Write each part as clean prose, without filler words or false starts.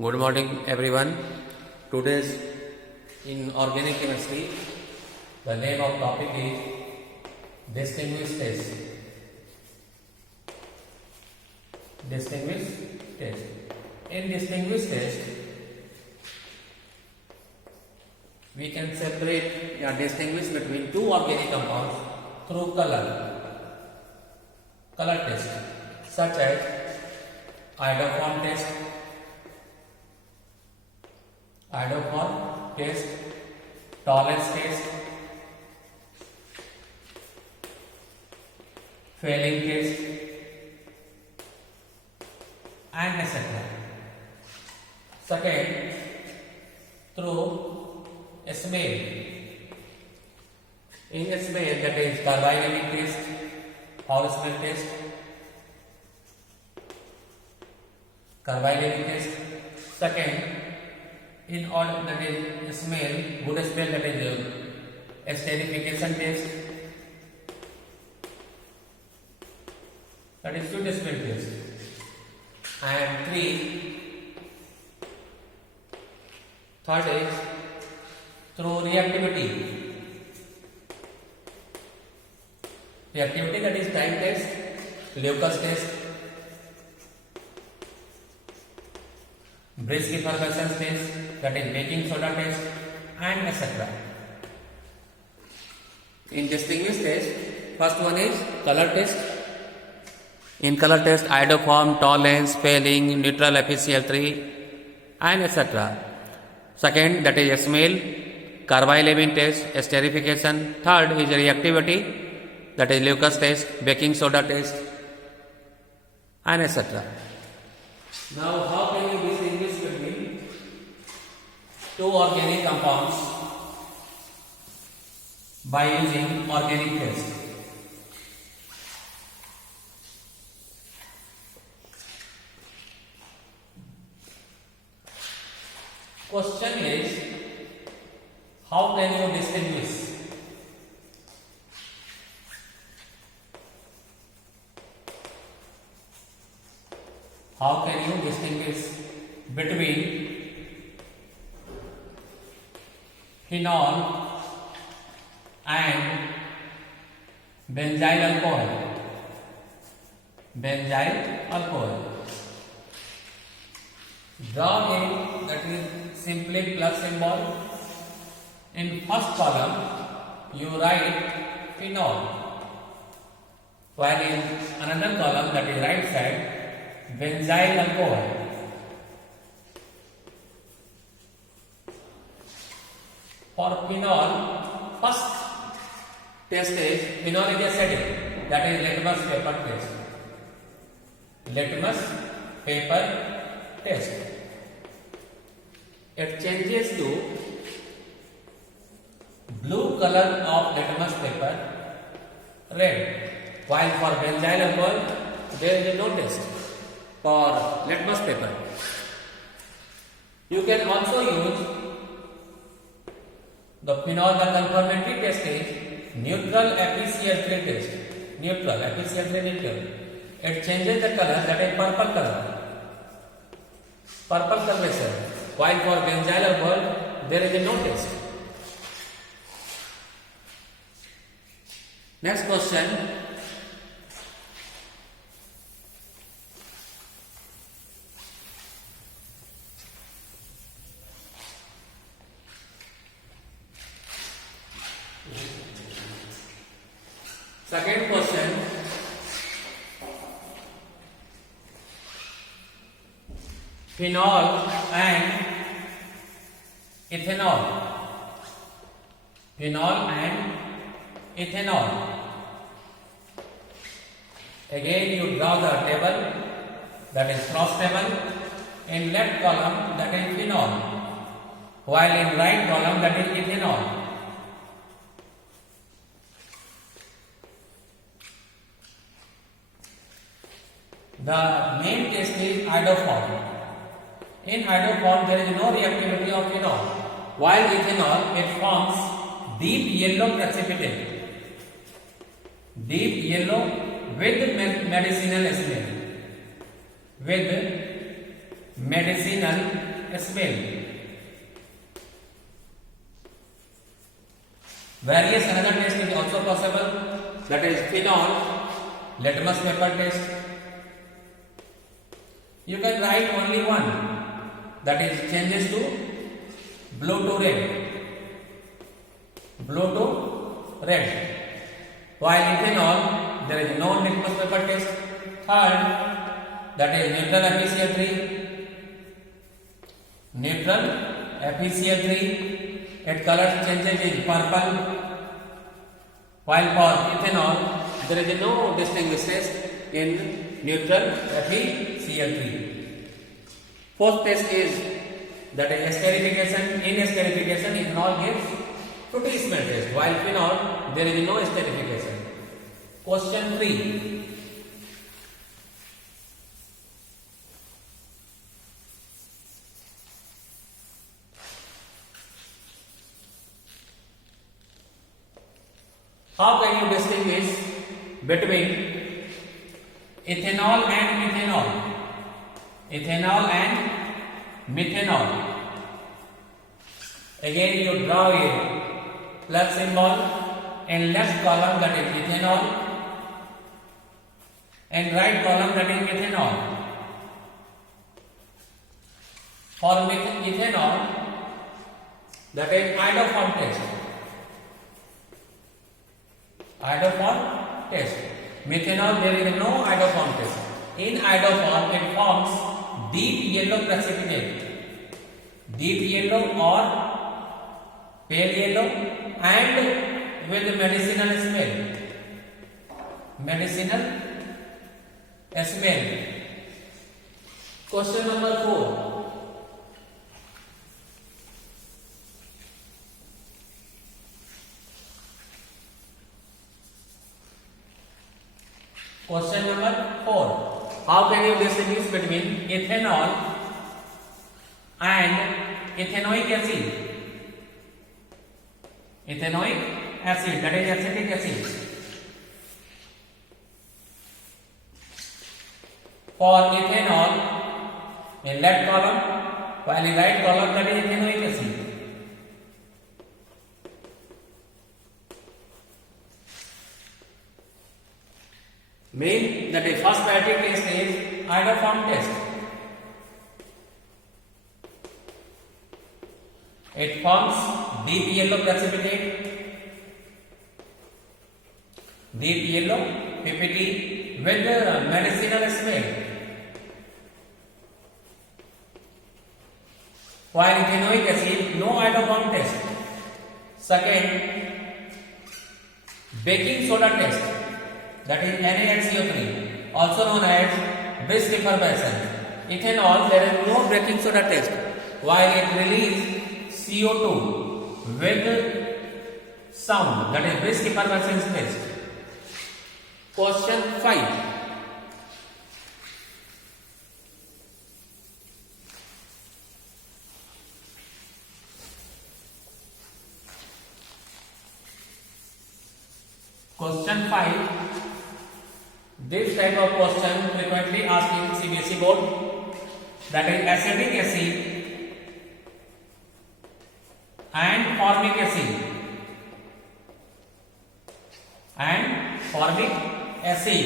Good morning, everyone. Today's in organic chemistry, the name of topic is distinguished test. Distinguished test. In distinguished test, we can separate or distinguish between two organic compounds through color test, such as iodoform test, tolerance test, failing test, and etc. Second, through smell. In smell, that is carbonyl test or smell test. Carbonyl test. Second, in all, that is smell, good smell, that is esterification test, that is good smell test. And third is through reactivity, that is time test, Leucas test, brisk effervescence test, that is baking soda test, and etc. In distinguished test, first one is color test. In color test, iodoform, tolerance, failing, neutral FeCl3, and etc. Second, that is smell, carbonyl test, esterification. Third is reactivity, that is Leucas test, baking soda test, and etc. Now, how can you distinguish between two organic compounds by using organic test? Question is, how can you distinguish? How can you distinguish between phenol and benzyl alcohol? Benzyl alcohol. Draw a, that is simply plus symbol. In first column, you write phenol, while in another column, that is right side, benzyl alcohol. For phenol, first test is phenol is acidic, that is litmus paper test. Litmus paper test. It changes to blue color of litmus paper, red, while for benzyl alcohol there is no test for litmus paper. You can also use the phenol. The confirmatory test is neutral FeCl3 test. Neutral FeCl3 neutral. It changes the color, that is purple color. Purple coloration. While for benzyl alcohol there is no test. Next question. Second question. Phenol and ethanol. Phenol and ethanol. Again you draw the table, that is cross table. In left column, that is phenol, while in right column, that is ethanol. The main test is iodoform. In iodoform, there is no reactivity of phenol, while ethanol, it forms deep yellow precipitate. Deep yellow with medicinal smell. With medicinal smell. Various another test is also possible, that is phenol, litmus paper test. You can write only one, that is changes to blue to red. Blue to red. While ethanol, there is no litmus paper test. Third, that is neutral FeCl3. Neutral FeCl3, its color changes is purple. While for ethanol, there is no distinguished test in neutral FeCl3. Fourth test is that is esterification. In esterification, ethanol gives fruity smell test, while phenol there is no esterification. Question 3. How can you distinguish between ethanol and methanol? Ethanol and methanol. Again you draw a plus symbol in left column, that is ethanol, and right column, that is methanol. For ethanol, that is iodoform test. Iodoform test. Methanol, there is no iodoform test. In iodoform, it forms deep yellow precipitate, deep yellow or pale yellow, and with medicinal smell. Medicinal smell. Question number 4. Question number 4. How can you distinguish between ethanol and ethanoic acid? Ethanoic acid, that is acetic acid. For ethanol, in left column, while in right column, that is ethanoic acid. Mean that the first priority test is iodoform test. It forms deep yellow precipitate, deep yellow PPT with medicinal smell. While ethanoic acid, no iodoform test. Second, baking soda test, that is NaHCO3, also known as brisk effervescence. Ethanol, there is no baking soda test, while it releases CO2 with sound, that is brisk effervescence test. Question 5. Question 5. This type of question frequently asked in CBSE board, that is acetic acid and formic acid. And formic acid.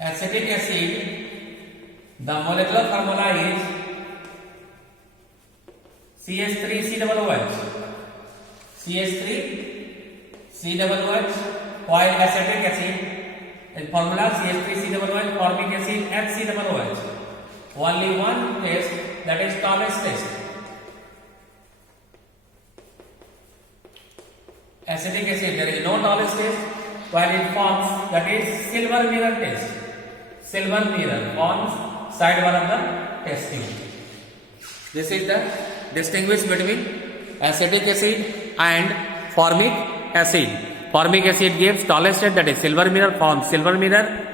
Acetic acid, the molecular formula is CH3COOH. CH3COOH, while acetic acid in formula CH3COOH, formic acid HCOOH. Only one test, that is Thomas test. Acetic acid, there is no Thomas test, while it forms, that is silver mirror test. Silver mirror forms sidebar of the test tube. This is the distinguish between acetic acid and formic acid. Formic acid gives tallest state, that is silver mirror, forms silver mirror,